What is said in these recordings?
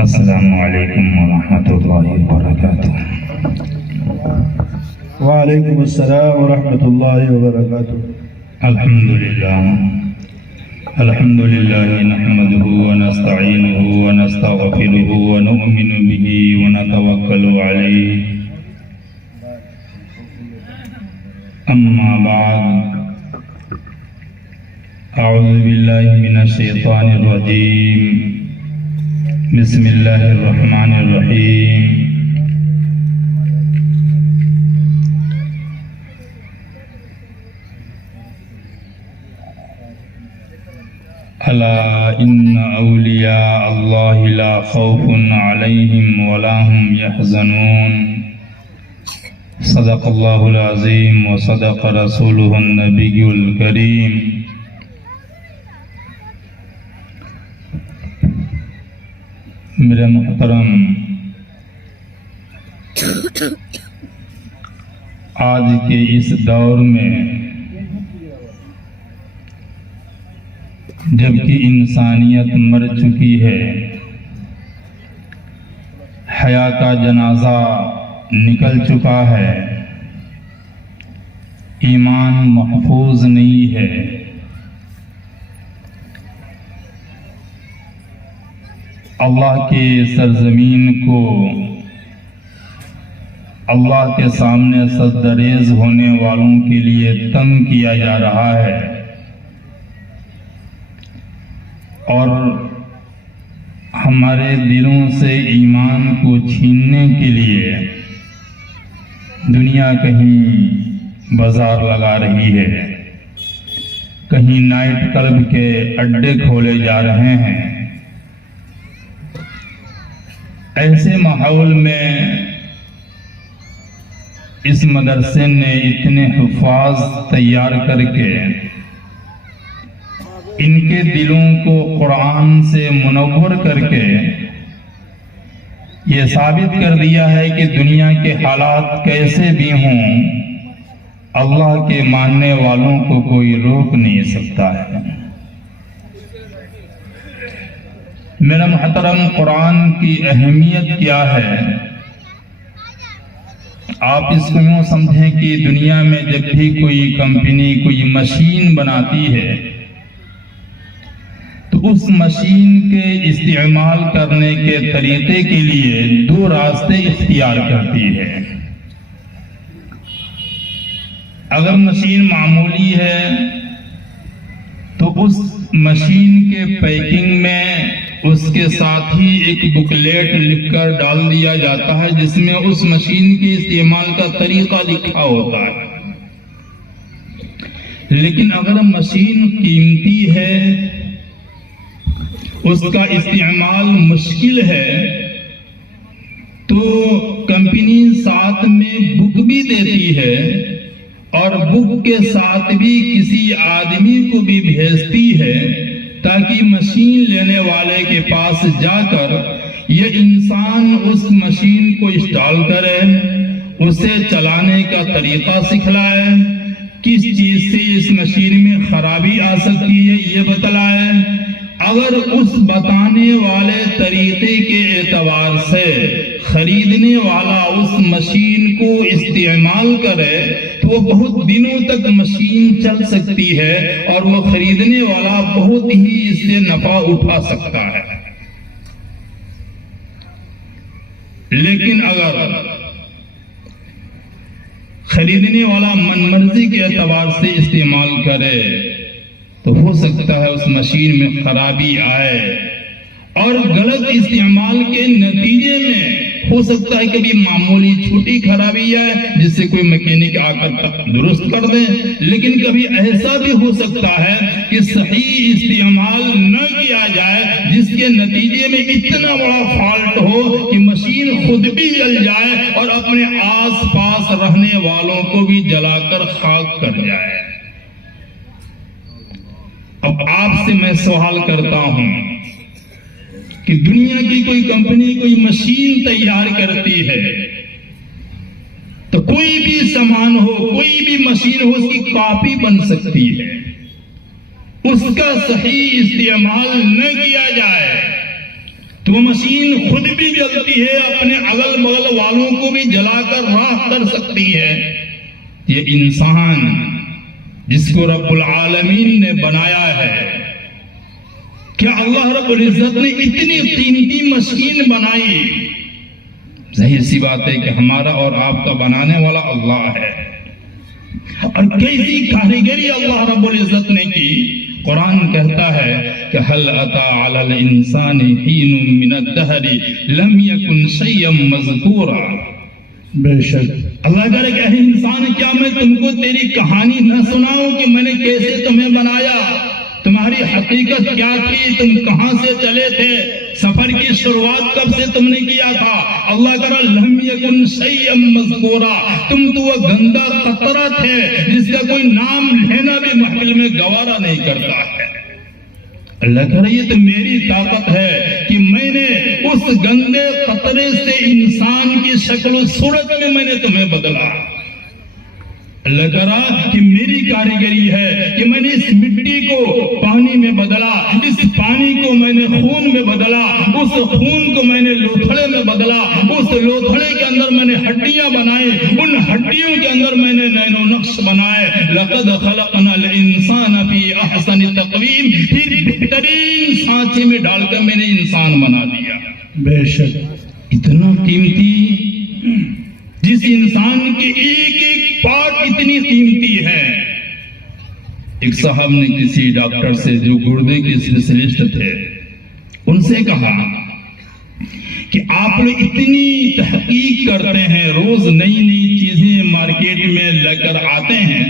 السلام علیکم ورحمۃ اللہ وبرکاتہ۔ وعلیکم السلام ورحمۃ اللہ وبرکاتہ۔ الحمد للہ نحمده ونستعینه ونستغفره ونؤمن به ونتوکل علیہ، اما بعد، اعوذ باللہ من الشیطان الرجیم، بسم اللہ الرحمن الرحیم۔ الا ان اولیاء اللہ لا خوف علیہم ولا هم يحزنون، صدق اللہ العظیم وصدق رسولہ النبی الکریم۔ میرے محترم، آج کے اس دور میں جبکہ انسانیت مر چکی ہے، حیا کا جنازہ نکل چکا ہے، ایمان محفوظ نہیں ہے، اللہ کے سرزمین کو اللہ کے سامنے سجدریز ہونے والوں کے لیے تنگ کیا جا رہا ہے، اور ہمارے دلوں سے ایمان کو چھیننے کے لیے دنیا کہیں بازار لگا رہی ہے، کہیں نائٹ کلب کے اڈے کھولے جا رہے ہیں۔ ایسے ماحول میں اس مدرسے نے اتنے حفاظ تیار کر کے ان کے دلوں کو قرآن سے منور کر کے یہ ثابت کر دیا ہے کہ دنیا کے حالات کیسے بھی ہوں، اللہ کے ماننے والوں کو کوئی روک نہیں سکتا ہے۔ میرا محترم، قرآن کی اہمیت کیا ہے؟ آپ اس کو یوں سمجھیں کہ دنیا میں جب بھی کوئی کمپنی کوئی مشین بناتی ہے تو اس مشین کے استعمال کرنے کے طریقے کے لیے دو راستے اختیار کرتی ہے۔ اگر مشین معمولی ہے تو اس مشین کے پیکنگ میں اس کے ساتھ ہی ایک بکلیٹ لکھ کر ڈال دیا جاتا ہے جس میں اس مشین کے استعمال کا طریقہ لکھا ہوتا ہے۔ لیکن اگر مشین قیمتی ہے، اس کا استعمال مشکل ہے، تو کمپنی ساتھ میں بک بھی دیتی ہے اور بک کے ساتھ بھی کسی آدمی کو بھی بھیجتی ہے تاکہ مشین لینے والے کے پاس جا کر یہ انسان اس مشین کو انسٹال کرے، اسے چلانے کا طریقہ سکھلائے، کس چیز سے اس مشین میں خرابی آ سکتی ہے یہ بتلائے۔ اگر اس بتانے والے طریقے کے اعتبار سے خریدنے والا اس مشین کو استعمال کرے تو وہ بہت دنوں تک مشین چل سکتی ہے اور وہ خریدنے والا بہت ہی اس سے نفع اٹھا سکتا ہے۔ لیکن اگر خریدنے والا من مرضی کے اعتبار سے استعمال کرے تو ہو سکتا ہے اس مشین میں خرابی آئے، اور غلط استعمال کے نتیجے میں ہو سکتا ہے کبھی معمولی چھوٹی خرابی آئے جس سے کوئی میکینک آ کر درست کر دے، لیکن کبھی ایسا بھی ہو سکتا ہے کہ صحیح استعمال نہ کیا جائے جس کے نتیجے میں اتنا بڑا فالٹ ہو کہ مشین خود بھی جل جائے اور اپنے آس پاس رہنے والوں کو بھی جلا کر خاک کر جائے۔ اب آپ سے میں سوال کرتا ہوں کہ دنیا کی کوئی کمپنی کوئی مشین تیار کرتی ہے تو کوئی بھی سامان ہو، کوئی بھی مشین ہو، اس کی کاپی بن سکتی ہے، اس کا صحیح استعمال نہ کیا جائے تو تو مشین خود بھی جلتی ہے، اپنے اگل بغل والوں کو بھی جلا کر راہ کر سکتی ہے۔ یہ انسان جس کو رب العالمین نے بنایا ہے، کیا اللہ رب العزت نے اتنی قیمتی مشین بنائی؟ ظاہر سی بات ہے کہ ہمارا اور آپ کا بنانے والا اللہ ہے، اور کیسی کاریگری اللہ رب العزت نے کی۔ قرآن کہتا ہے کہ هل اتى على الانسان حين من الدهر لم يكن شيئا مذكورا۔ بے شک اللہ کرے کہ اے انسان، کیا میں تم کو تیری کہانی نہ سناؤں کہ میں نے کیسے تمہیں بنایا، تمہاری حقیقت کیا تھی، تم کہاں سے چلے تھے، سفر کی شروعات کب سے تم نے کیا تھا۔ اللہ کرا لم یکن شیئا مذکورا، تم تو وہ گندا قطرہ تھے جس کا کوئی نام لینا بھی محفل میں گوارا نہیں کرتا ہے۔ اللہ کہہ رہا یہ تو میری طاقت ہے کہ میں نے اس گندے قطرے سے انسان کی شکل و صورت میں نے تمہیں بدلا۔ اللہ کہہ رہا کہ میری کاریگری ہے کہ میں نے اس مٹی کو پانی میں بدلا، اس پانی کو میں نے خون میں بدلا، اس خون کو میں نے لوتھڑے میں بدلا، اس لوتھڑے کے اندر میں نے ہڈیاں بنائے، ان ہڈیوں کے اندر میں نے نین و نقش بنائے۔ لقد خلقنا الانسان فی احسن تقویم، پھر بہترین سانچے میں ڈال کر میں نے انسان بنا دیا۔ بے شک اتنا قیمتی، جس انسان کی ایک ایک پارٹ اتنی قیمتی ہے۔ ایک صاحب نے کسی ڈاکٹر سے جو گردے کے اسپیشلسٹ تھے ان سے کہا کہ آپ لوگ اتنی تحقیق کرتے ہیں، روز نئی نئی چیزیں مارکیٹ میں لے کر آتے ہیں،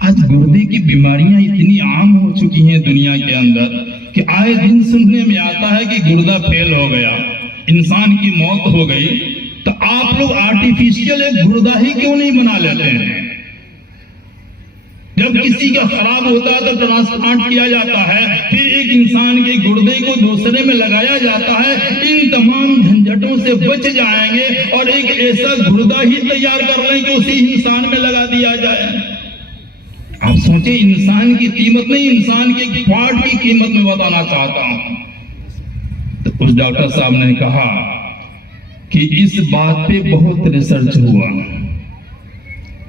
آج گردے کی بیماریاں اتنی عام ہو چکی ہیں دنیا کے اندر کہ آئے دن سننے میں آتا ہے کہ گردہ فیل ہو گیا، انسان کی موت ہو گئی۔ تو آپ لوگ آرٹیفیشل ایک گردہ ہی کیوں نہیں بنا لیتے ہیں؟ جب کسی کا خراب ہوتا ہے تو ٹرانسپلانٹ کیا جاتا ہے، پھر ایک انسان کے گردے کو دوسرے میں لگایا جاتا ہے، ان تمام جھنجھٹوں سے بچ جائیں گے اور ایک ایسا گردہ ہی تیار کر لیں کہ اسی انسان میں لگا دیا جائے۔ آپ سوچیں، انسان کی قیمت نہیں، انسان کے ایک پارٹ کی قیمت میں بتانا چاہتا ہوں۔ تو اس ڈاکٹر صاحب نے کہا کہ اس بات پہ بہت ریسرچ ہوا،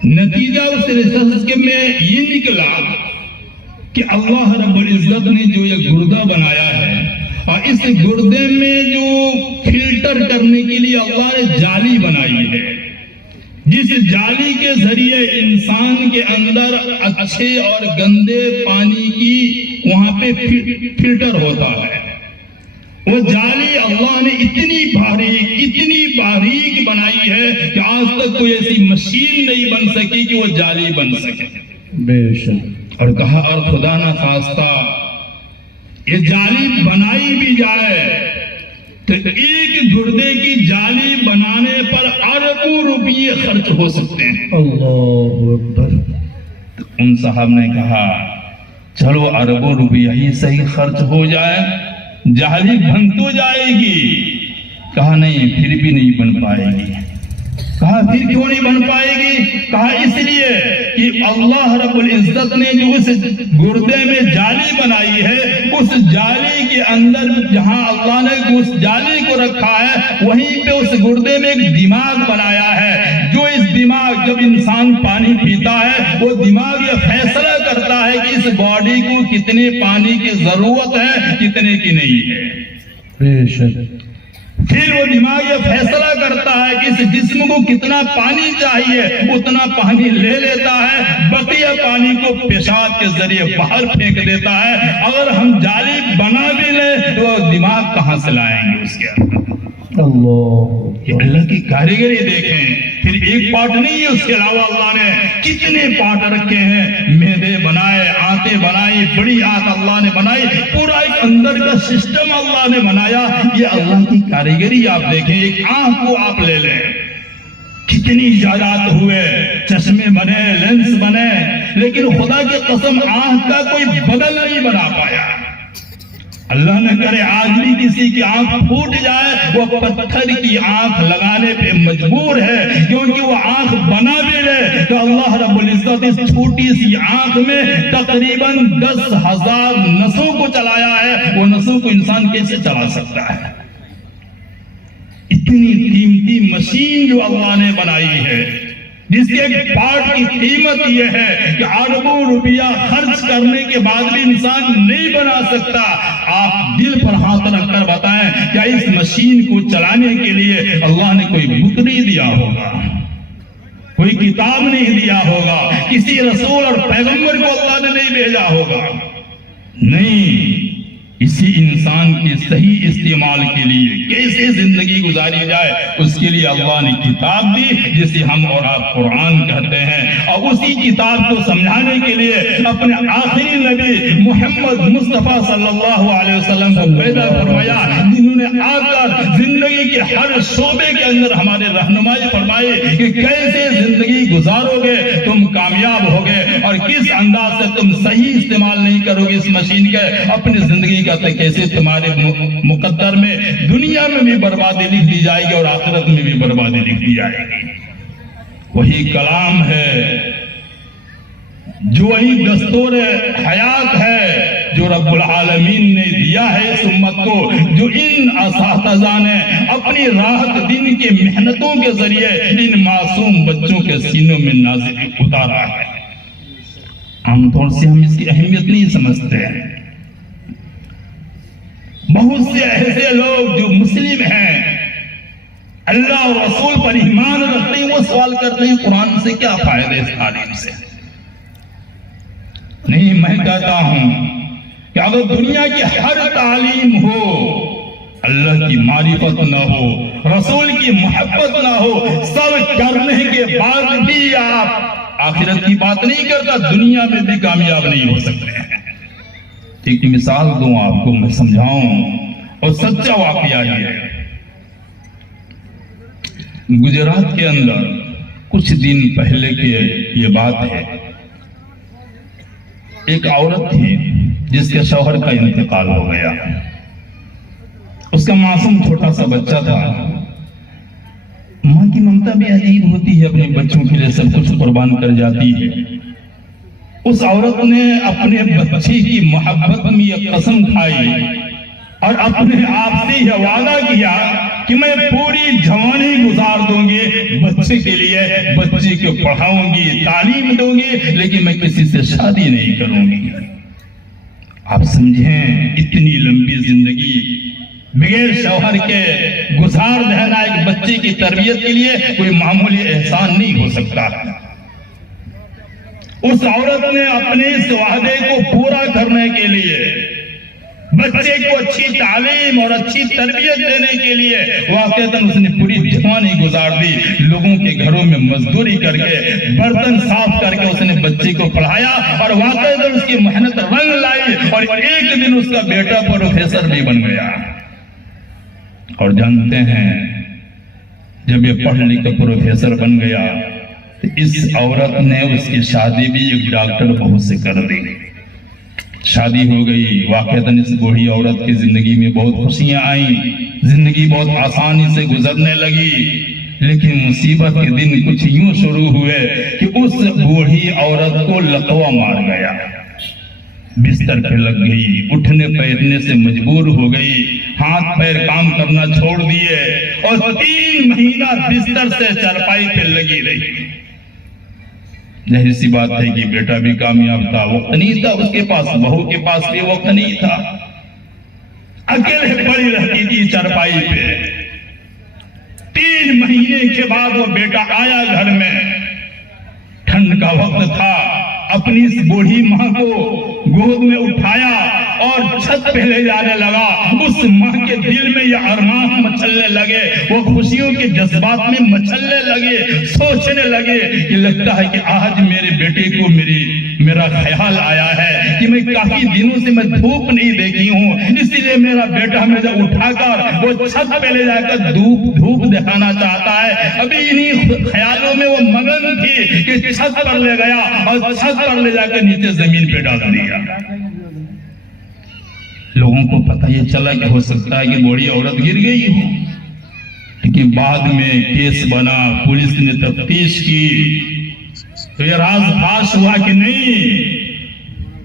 نتیجہ اس ریسرچ کے میں یہ نکلا کہ اللہ رب العزت نے جو یہ گردہ بنایا ہے، اور اس گردے میں جو فلٹر کرنے کے لیے اللہ نے جالی بنائی ہے، جس جالی کے ذریعے انسان کے اندر اچھے اور گندے پانی کی وہاں پہ فلٹر ہوتا ہے، وہ جالی اللہ نے اتنی باریک بنائی ہے کہ آج تک کوئی ایسی مشین نہیں بن سکی کہ وہ جالی بن سکے۔ بے شک اور کہا اور خدا نہ خواستہ یہ جالی بنائی بھی جائے تو ایک گردے کی جالی بنانے پر اربوں روپیے خرچ ہو سکتے ہیں۔ اللہ اکبر۔ ان صاحب نے کہا چلو اربوں روپیہ ہی صحیح خرچ ہو جائے، جالی بن تو جائے گی۔ کہا نہیں، پھر بھی نہیں بن پائے گی۔ کہا پھر کیوں نہیں بن پائے گی؟ کہا اس لیے کہ اللہ رب العزت نے جو اس گردے میں جالی بنائی ہے، اس جالی کے اندر جہاں اللہ نے اس جالی کو رکھا ہے وہیں پہ اس گردے میں ایک دماغ بنایا ہے، جو اس دماغ جب انسان پانی پیتا ہے وہ دماغ یہ فیصلہ کرتا ہے کہ اس باڈی کو کتنے پانی کی ضرورت ہے، کتنے کی نہیں ہے۔ بے شک پھر وہ دماغ یہ فیصلہ کرتا ہے کہ اس جسم کو کتنا پانی چاہیے، اتنا پانی لے لیتا ہے، بقیہ پانی کو پیشاب کے ذریعے باہر پھینک دیتا ہے۔ اگر ہم جالی بنا بھی لیں تو دماغ کہاں سے لائیں گے اس کے اندر؟ اللہ کی کاریگری دیکھیں۔ پھر ایک پارٹ نہیں ہے، اس کے علاوہ اللہ نے کتنے پارٹ رکھے ہیں، معدے بنائے، آنتیں بنائی، بڑی آنت اللہ نے بنائی، پورا ایک اندر کا سسٹم اللہ نے بنایا۔ یہ اللہ کی کاریگری آپ دیکھیں۔ ایک آنکھ کو آپ لے لیں، کتنی ایجادات ہوئے، چشمے بنے، لینس بنے، لیکن خدا کی قسم آنکھ کا کوئی بدل نہیں بنا پایا۔ اللہ نہ کرے آج بھی کسی کی آنکھ پھوٹ جائے، وہ پتھر کی آنکھ لگانے پہ مجبور ہے، کیونکہ وہ آنکھ بنا بھی لے تو اللہ رب العزت اس چھوٹی سی آنکھ میں تقریباً 10,000 نسوں کو چلایا ہے۔ وہ نسوں کو انسان کیسے چلا سکتا ہے؟ اتنی قیمتی مشین جو اللہ نے بنائی ہے، جس کے ایک پارٹ کی قیمت یہ ہے کہ اربوں روپیہ خرچ کرنے کے بعد بھی انسان نہیں بنا سکتا. آپ دل پر ہاتھ رکھ کر بتائیں کیا اس مشین کو چلانے کے لیے اللہ نے کوئی بک نہیں دیا ہوگا، کوئی کتاب نہیں دیا ہوگا، کسی رسول اور پیغمبر کو اللہ نے نہیں بھیجا ہوگا؟ نہیں، اسی انسان کے صحیح استعمال کے لیے کیسے زندگی گزاری جائے اس کے لیے اللہ نے کتاب دی، جسے ہم اور آپ قرآن کہتے ہیں. اور اسی کتاب کو سمجھانے کے لیے اپنے آخری نبی محمد مصطفیٰ صلی اللہ علیہ وسلم کو پیدا فرمایا، جنہوں نے آ کر زندگی کے ہر شعبے کے اندر ہمارے رہنمائی فرمائی کہ کیسے زندگی گزارو گے تم کامیاب ہوگے، اور کس انداز سے تم صحیح استعمال نہیں کرو گے اس مشین کے، اپنی زندگی کا تو کیسے تمہارے مقدر میں دنیا میں بھی بربادی لکھ دی جائے گی اور آخرت میں بھی بربادی لکھ دی جائے گی. وہی کلام ہے، جو وہی دستور حیات ہے جو رب العالمین نے دیا ہے اس امت کو، جو ان اساتذہ نے اپنی راحت دن کے محنتوں کے ذریعے ان معصوم بچوں کے سینوں میں نازل اتارا ہے. عام طور سے ہم اس کی اہمیت نہیں سمجھتے ہیں. بہت سے ایسے لوگ جو مسلم ہیں، اللہ اور رسول پر ایمان رکھتے ہیں، وہ سوال کرتے ہیں قرآن سے کیا فائدہ اس تعلیم سے؟ نہیں، میں کہتا ہوں کہ اگر دنیا کی ہر تعلیم ہو، اللہ کی معرفت نہ ہو، رسول کی محبت نہ ہو، سب کرنے کے بعد بھی آپ آخرت کی بات نہیں کرتا، دنیا میں بھی کامیاب نہیں ہو سکتے ہیں. ایک مثال دوں آپ کو، میں سمجھاؤں، اور سچا واقعہ یہ ہے. گجرات کے اندر کچھ دن پہلے کی یہ بات ہے، ایک عورت تھی جس کے شوہر کا انتقال ہو گیا. اس کا معصوم چھوٹا سا بچہ تھا. ماں کی ممتا بھی عجیب ہوتی ہے، اپنے بچوں کے لیے سب کچھ قربان کر جاتی ہے. اس عورت نے اپنے بچے کی محبت میں یہ قسم کھائی اور اپنے آپ سے یہ وعدہ کیا کہ میں پوری جوانی گزار دوں گی بچے کے لیے، بچے کو پڑھاؤں گی، تعلیم دوں گی، لیکن میں کسی سے شادی نہیں کروں گی. آپ سمجھیں، اتنی لمبی زندگی بغیر شوہر کے گزار دینا ایک بچے کی تربیت کے لیے کوئی معمولی احسان نہیں ہو سکتا. اس عورت نے اپنے اس وعدے کو پورا کرنے کے لیے، بچے کو اچھی تعلیم اور اچھی تربیت دینے کے لیے واقعتاً اس نے پوری جوانی گزار دی. لوگوں کے گھروں میں مزدوری کر کے، برتن صاف کر کے اس نے بچے کو پڑھایا، اور واقعتاً اس کی محنت رنگ لائی، اور ایک دن اس کا بیٹا پروفیسر بھی بن گیا. اور جانتے ہیں، جب یہ پڑھ لکھ کر پروفیسر بن گیا، اس عورت نے اس کی شادی بھی ایک ڈاکٹر بہو سے کر دی. شادی ہو گئی. واقعتاً اس بوڑھی عورت کی زندگی میں بہت خوشیاں آئیں، زندگی بہت آسانی سے گزرنے لگی. لیکن مصیبت کے دن کچھ یوں شروع ہوئے کہ اس بوڑھی عورت کو لقوہ مار گیا. بستر پہ لگ گئی، اٹھنے بیٹھنے سے مجبور ہو گئی، ہاتھ پیر کام کرنا چھوڑ دیے، اور 3 مہینہ بستر سے چارپائی پہ لگی رہی. ظاہر سی بات ہے کہ بیٹا بھی کامیاب تھا، وقت نہیں تھا اس کے پاس، بہو کے پاس بھی وقت نہیں تھا، اکیلے پڑی رہتی تھی چارپائی پہ. 3 مہینے کے بعد وہ بیٹا آیا گھر میں. ٹھنڈ کا وقت تھا. اپنی اس بوڑھی ماں کو گود میں اٹھایا اور چھت پہ لے جانے لگا. اس ماں کے دل میں یہ ارمان مچلنے لگے، وہ خوشیوں کے جذبات میں مچلنے لگے، سوچنے لگے کہ لگتا ہے کہ آج میرے بیٹے کو میرا خیال آیا ہے کہ میں کافی دنوں سے میں دھوپ نہیں دیکھی ہوں، اسی لیے میرا بیٹا مجھے اٹھا کر وہ چھت پہ لے جا کر دھوپ دکھانا چاہتا ہے. ابھی انہی خیالوں میں وہ مگن تھی کہ چھت پر لے گیا اور چھت پر لے جا کر نیچے زمین پہ ڈال دیا. لوگوں کو پتہ یہ چلا کہ ہو سکتا ہے کہ بوڑھی عورت گر گئی ہو، لیکن بعد میں کیس بنا، پولیس نے تفتیش کی تو یہ راز فاش ہوا کہ نہیں،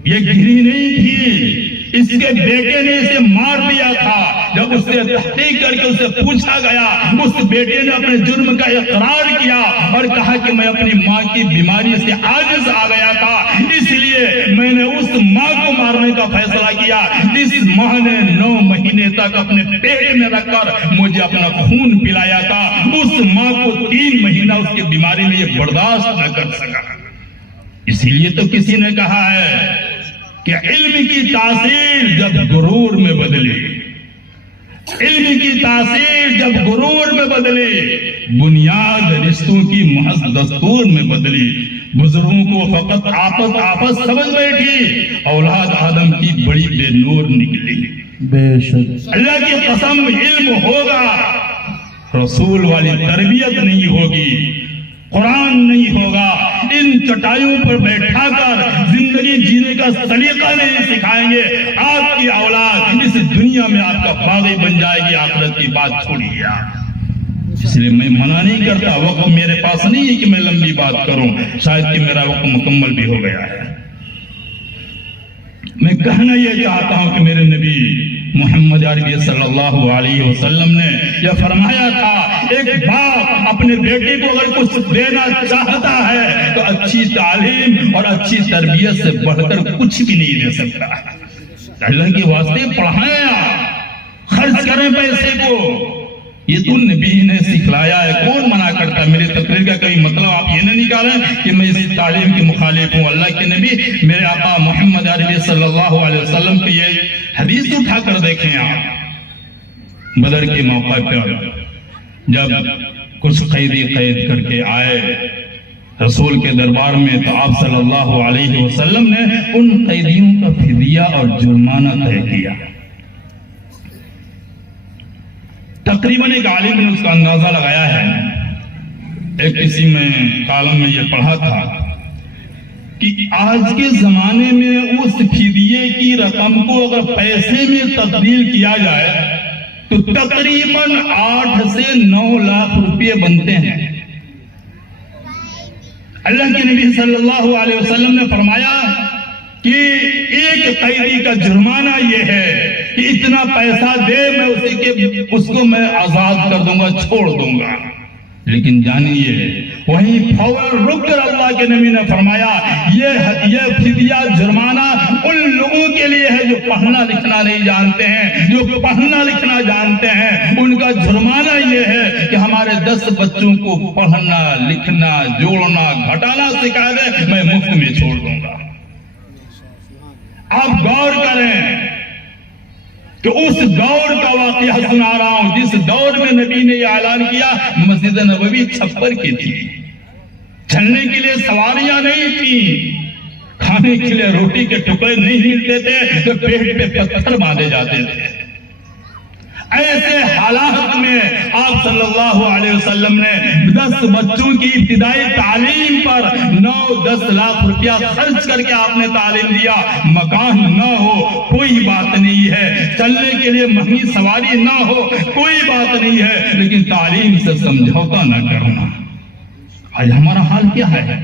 یہ گری نہیں تھی، اس کے بیٹے نے اسے مار دیا تھا. جب اس سے تحقیق کر کے اسے پوچھا گیا, اس بیٹے نے اپنے جرم کا اقرار کیا اور کہا کہ میں اپنی ماں کی بیماری سے عاجز آ گیا تھا, اس لیے میں نے اس ماں کو مارنے کا فیصلہ کیا جس ماں نے 9 مہینے تک اپنے پیٹ میں رکھ کر مجھے اپنا خون پلایا تھا. اس ماں کو 3 مہینہ اس کی بیماری میں یہ برداشت نہ کر سکا. اسی لیے تو کسی نے کہا ہے کہ علم کی تاثیر جب غرور میں بدلے, علم کی تاثیر جب غرور میں بدلے, بنیاد رشتوں کی محض دستور میں بدلی. بزرگوں کو فقط آپس سمجھ بیٹھی, اولاد آدم کی بڑی بے نور نکلی. بے شک اللہ کی قسم علم ہوگا, رسول والی تربیت نہیں ہوگی, قرآن نہیں ہوگا, ان چٹائیوں پر بیٹھا کر زندگی جینے کا سلیقہ نہیں سکھائیں گے, آپ کی اولاد اس دنیا میں آپ کا باغی بن جائے گی. آخرت کی بات چھوڑیے آپ. اس لیے میں منع نہیں کرتا, وقت میرے پاس نہیں ہے کہ میں لمبی بات کروں, شاید کہ میرا وقت مکمل بھی ہو گیا ہے. میں کہنا یہ چاہتا ہوں کہ میرے نبی محمد عربی صلی اللہ علیہ وسلم نے یہ فرمایا تھا, ایک باپ اپنے بیٹے کو اگر کچھ دینا چاہتا ہے تو اچھی تعلیم اور اچھی تربیت سے بڑھ کر کچھ بھی نہیں دے سکتا. اللہ کے واسطے پڑھائیں, آپ خرچ کریں پیسے کو, یہ تو نبی نے سکھلایا ہے. کون منع کرتا؟ میری تقریر کا کوئی مطلب آپ یہ نہ نکالیں کہ میں اس تعلیم کی مخالف ہوں. اللہ کے نبی میرے آقا محمد عربی صلی اللہ علیہ وسلم کی یہ حدیث اٹھا کر دیکھیں آپ. بدر کے موقع پر جب کچھ قیدی قید کر کے آئے رسول کے دربار میں, تو آپ صلی اللہ علیہ وسلم نے ان قیدیوں کا فدیہ اور جرمانہ طے کیا. تقریباً ایک عالم نے اس کا اندازہ لگایا ہے, ایک کسی میں کالم میں یہ پڑھا تھا کہ آج کے زمانے میں اس فدیے کی رقم کو اگر پیسے میں تبدیل کیا جائے تو تقریباً 8 سے 9 لاکھ روپے بنتے ہیں. اللہ کے نبی صلی اللہ علیہ وسلم نے فرمایا کہ ایک قیدی کا جرمانہ یہ ہے کہ اتنا پیسہ دے, میں اس کو میں آزاد کر دوں گا, چھوڑ دوں گا. لیکن جانیے وہیں فوراً رک کر اللہ کے نبی نے فرمایا یہ فدیہ جرمانہ ان لوگوں کے لیے ہے جو پڑھنا لکھنا نہیں جانتے ہیں. جو پڑھنا لکھنا جانتے ہیں ان کا جرمانہ یہ ہے کہ ہمارے 10 بچوں کو پڑھنا لکھنا جوڑنا گھٹانا سکھا دے, میں مفت میں چھوڑ دوں گا. آپ غور کریں کہ اس دور کا واقعہ سنا رہا ہوں جس دور میں نبی نے یہ اعلان کیا. مسجد نبوی چھپر کی تھی, چلنے کے لیے سواریاں نہیں تھی, کھانے کے لیے روٹی کے ٹکڑے نہیں ملتے تھے تو پیٹ پہ پتھر باندھے جاتے تھے. ایسے حالات میں آپ صلی اللہ علیہ وسلم نے 10 بچوں کی ابتدائی تعلیم پر 9-10 لاکھ روپیہ خرچ کر کے آپ نے تعلیم دیا. مکان نہ ہو کوئی بات نہیں ہے, چلنے کے لیے مہنگی سواری نہ ہو کوئی بات نہیں ہے, لیکن تعلیم سے سمجھوتا نہ کرنا. آج ہمارا حال کیا ہے؟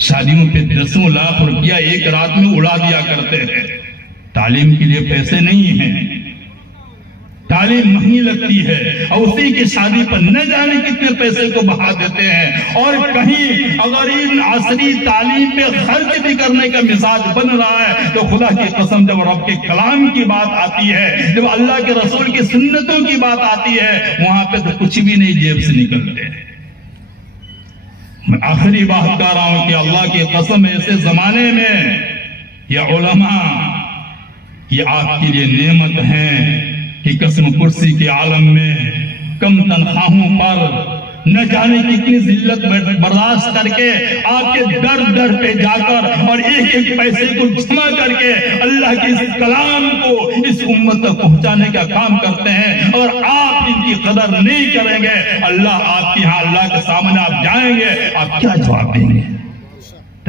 شادیوں پہ 10 لاکھ روپیہ ایک رات میں اڑا دیا کرتے ہیں. تعلیم کے لیے پیسے نہیں ہیں, تعلیم مہنگی لگتی ہے, اور اسی کی شادی پر نہ جانے کتنے پیسے کو بہا دیتے ہیں. اور کہیں اگر ان عصری تعلیم پہ خرچ بھی کرنے کا مزاج بن رہا ہے تو خدا کی قسم جب رب کے کلام کی بات آتی ہے, جب اللہ کے رسول کی سنتوں کی بات آتی ہے, وہاں پہ تو کچھ بھی نہیں جیب سے نکلتے. میں آخری بات کر رہا ہوں کہ اللہ کی قسم ایسے زمانے میں یہ علماء یہ آپ کے لیے نعمت ہیں کہ قسم کرسی کے عالم میں کم تنخواہوں پر نہ جانے کتنی ذلت برداشت کر کے آپ کے در در پہ جا کر اور ایک ایک پیسے کو جمع کر کے اللہ کے اس کلام کو اس امت تک پہنچانے کا کام کرتے ہیں. اور آپ ان کی قدر نہیں کریں گے, اللہ آپ کے ہاں اللہ کے سامنے آپ جائیں گے, آپ کیا جواب دیں گے؟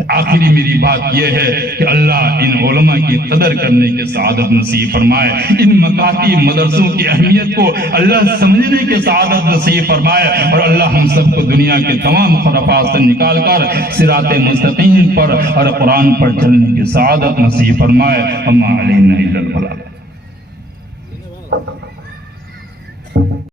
آخری میری بات یہ ہے کہ اللہ ان علماء کی قدر کرنے کے سعادت نصیب فرمائے، ان مکاتب مدرسوں کی اہمیت کو اللہ سمجھنے کے سعادت نصیب فرمائے، اور اللہ ہم سب کو دنیا کے تمام خرافات سے نکال کر صراط مستقیم پر اور قرآن پر چلنے کی سعادت نصیب فرمائے۔ وما علینا الا البلاغ۔